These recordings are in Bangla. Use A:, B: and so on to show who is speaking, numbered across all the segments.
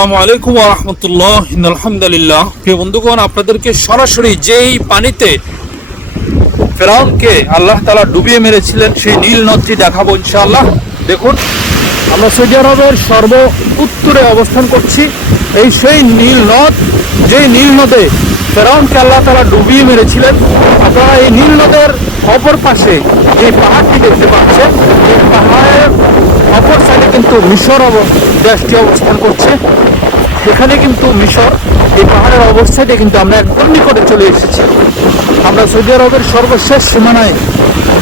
A: আসসালামু আলাইকুম রহমতুল্লাহ। আলহামদুলিল্লাহ প্রিয় বন্ধুগণ, আপনাদেরকে সরাসরি যেই পানিতে ফেরাউনকে আল্লাহ তালা ডুবিয়ে মেরেছিলেন, সেই নীল নদটি দেখাবো ইনশাআল্লাহ। দেখুন, আমরা সৌদি আরবের সর্ব উত্তরে অবস্থান করছি। এই সেই নীল নদ, যেই নীল নদে ফেরাউনকে আল্লাহ তালা ডুবিয়ে মেরেছিলেন, আপনারা এই নীল নদের অপর পাশে যে পাহাড়টি দেখতে পাচ্ছেন, এই পাহাড়ের কিন্তু মিশর দেশটি অবস্থান করছে। এখানে কিন্তু মিশর, এই পাহাড়ের অবস্থাতে কিন্তু আমরা একদম নিকটে চলে এসেছি। আমরা সৌদি আরবের সর্বশেষ সীমানায়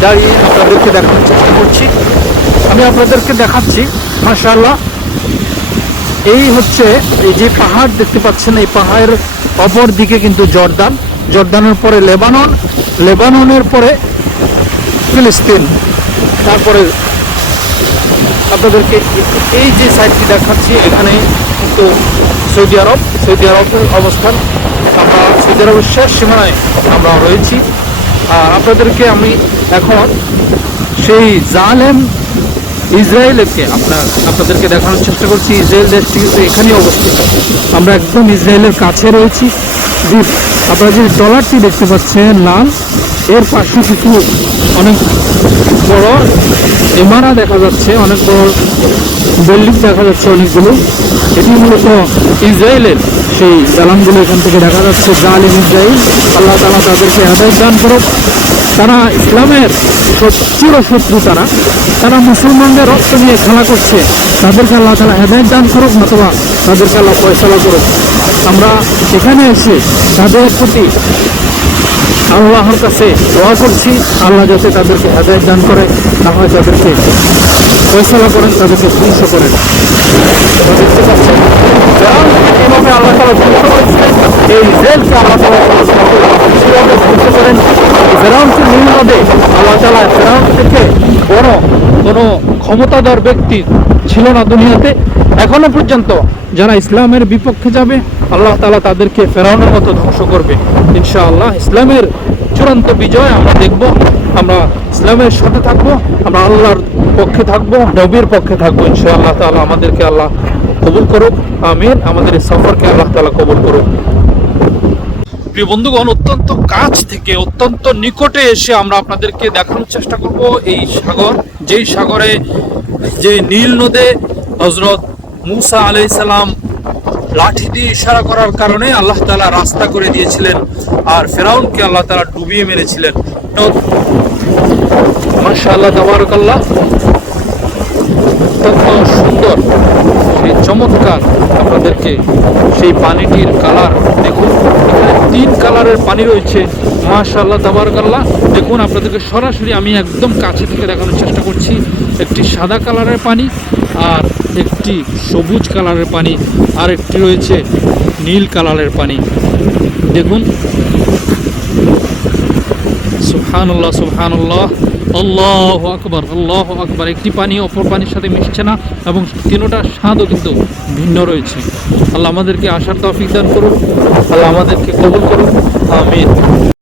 A: দাঁড়িয়ে আপনাদেরকে দেখানোর চেষ্টা করছি। আমি আপনাদেরকে দেখাচ্ছি, মাশাআল্লাহ। এই হচ্ছে এই যে পাহাড়, দেখতে পাচ্ছেন এই পাহাড়ের অপর দিকে কিন্তু জর্দান। জর্দানের পরে লেবানন, লেবাননের পরে ফিলিস্তিন, তারপরে আপনাদেরকে এই যে সাইডটি দেখাচ্ছি, এখানে কিন্তু সৌদি আরব। সৌদি আরবের অবস্থান আমরা সৌদি আরবের শেষ সীমানায় আমরা রয়েছি। আর আপনাদেরকে আমি এখন সেই জালেম ইসরায়েলকে আপনার, আপনাদেরকে দেখানোর চেষ্টা করছি। ইসরায়েল দেশটি কিন্তু এখানেই অবস্থিত। আমরা একদম ইসরায়েলের কাছে রয়েছি। আপনারা যে ডলারটি দেখতে পাচ্ছেন, লাল এর পাশে কিছু অনেক বড়। ইমারা দেখা যাচ্ছে, অনেক বড়। বিল্ডিং দেখা যাচ্ছে অনেকগুলো। এটি মূলত ইসরায়েলের সেই দালানগুলো এখান থেকে দেখা যাচ্ছে। জালিম ইসরায়েল, আল্লাহ তালা তাদেরকে হেদায়ত দান করুক। তারা ইসলামের শত- চিরশত্রু তারা। তারা মুসলমানদের রক্ত নিয়ে খেলা করছে। তাদেরকে আল্লাহ তালা হেদায়ত দান করুক অথবা তাদেরকে আল্লাহ ফয়সলা করুক। আমরা এখানে এসে তাদের প্রতি আল্লাহর কাছে দোয়া করছি। আল্লাহ যাতে তাদেরকে হেদায়ত দান করে, না হয় তাদেরকে ফয়সলা করেন, তাদেরকে ধ্বংস করেন। দেখতে পাচ্ছেন আল্লাহ ধ্বংস করেছিলেন এই ইসরায়েলকে আল্লাহ তালা কীভাবে ধ্বংস করেন, ফেরাউনকে নীল নদে আল্লাহ তালা ফেরাউন থেকে কোনো ক্ষমতাধর ব্যক্তি ছিল না দুনিয়াতে। এখনও পর্যন্ত যারা ইসলামের বিপক্ষে যাবে, আল্লাহ তালা তাদেরকে ফেরানোর মতো ধ্বংস করবে। ইনশাআল্লাহ ইসলামের চূড়ান্ত বিজয় আমরা দেখব, আমরা ইসলামের সাথে থাকব, আমরা আল্লাহর পক্ষে থাকব, নবীর পক্ষে থাকব, ইনশাআল্লাহ তাআলা আমাদেরকে আল্লাহ কবুল করুক, আমিন, আমাদের এই সফরকে আল্লাহ তাআলা কবুল করুক। প্রিয় বন্ধুগণ, অত্যন্ত কাছ থেকে, অত্যন্ত নিকটে এসে আমরা আপনাদেরকে দেখানোর চেষ্টা করব এই সাগর, যেই সাগরে, যে নীল নদে হজরত মুসা আলাইহিস সালাম লাঠি দিয়ে ইশারা করার কারণে আল্লাহ তালা রাস্তা করে দিয়েছিলেন আর ফেরাউনকে আল্লাহ তালা ডুবিয়ে মেরেছিলেন। তো মাশাআল্লাহ, তাবারাকাল্লাহ। অত্যন্ত সুন্দর, সেই চমৎকার আপনাদেরকে সেই পানিটির কালার দেখুন। তিন কালারের পানি রয়েছে। মাশাআল্লাহ, তাবারকাল্লাহ। দেখুন, আপনাদেরকে সরাসরি আমি একদম কাছে থেকে দেখানোর চেষ্টা করছি। একটি সাদা কালারের পানি আর একটি সবুজ কালারের পানি। আর একটি রয়েছে নীল কালারের পানি। দেখুন। সুবহানাল্লাহ সুবহানাল্লাহ। আল্লাহ আকবর আল্লাহ আকবর। একটি পানি অপর পানির সাথে মিশছে না এবং তিনোটার স্বাদও কিন্তু ভিন্ন রয়েছে। আল্লাহ আমাদেরকে আশার তফিক দান করুন আল্লাহ আমাদেরকে কবুল করুন আমিন।